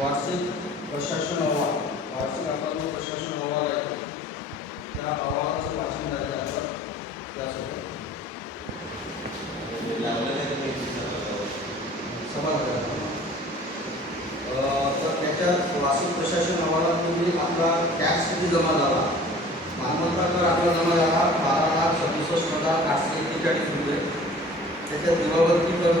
वार्षिक प्रशासन अहवाल. वार्षिक आपला जो प्रशासन अहवाल आहे. त्या अहवालाचं वाचन झालेलं असतात त्यासोबत. तर त्याच्या वार्षिक प्रशासन अहवालात तुम्ही आपला टॅक्स किती जमा झाला? मालमत्ता कर आपला जमा झाला बारा लाख सदुसष्ट हजार आठशे एकेचाळीस रुपये. त्याच्या दिवावरती कर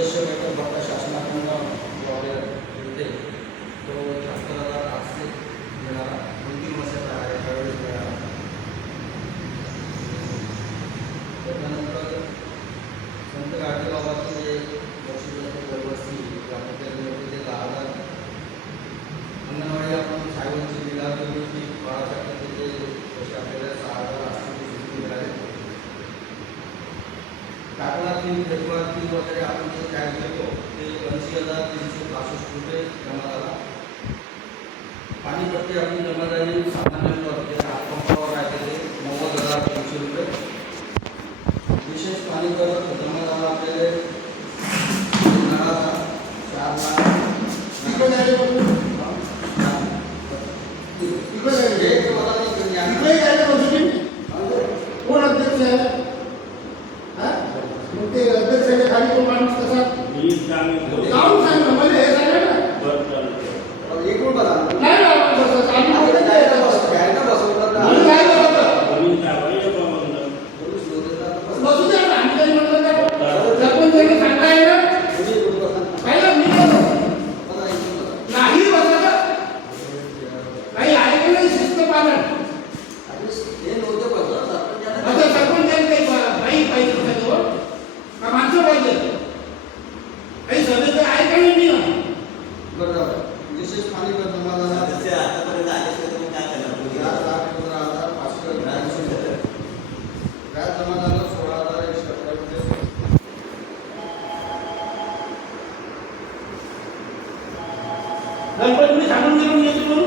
तीन फेब्रुवारी तीन वगैरे आपण जे टॅक्स देतो ते ऐंशी हजार तीनशे पासष्ट रुपये जमा झाला पाणी प्रति आपली जमा झाली सामान्य हातपंपावर राहिलेले नव्वद हजार तीनशे रुपये. विशेष पाणी कर जमा झाला आपल्याला चार लाख. इकडे আমি ಗಣಪತಿ ಬಿಡಿ ಸಣ್ಣ ಹುಡುಗಿರು ಎತ್ಕೊಂಡು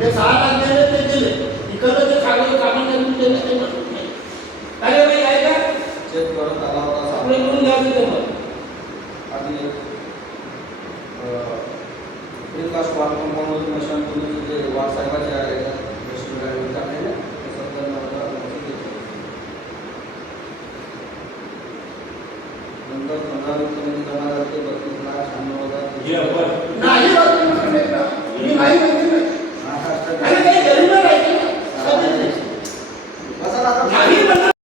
जे सहा लागलेले ते दिले. इकडे जे चांगले कामं करून दिले ते अरे भाई आहे का चेक करत आला होता सापडे म्हणून द्यायचं ते मग. आणि प्रिकाश पार्क कंपाऊंड मशीन तुम्ही जे वारसाहेबाचे आहे नंतर पंधरा मिनिटांमध्ये बत्तीस लाख शहाण्णव हजार. नाही.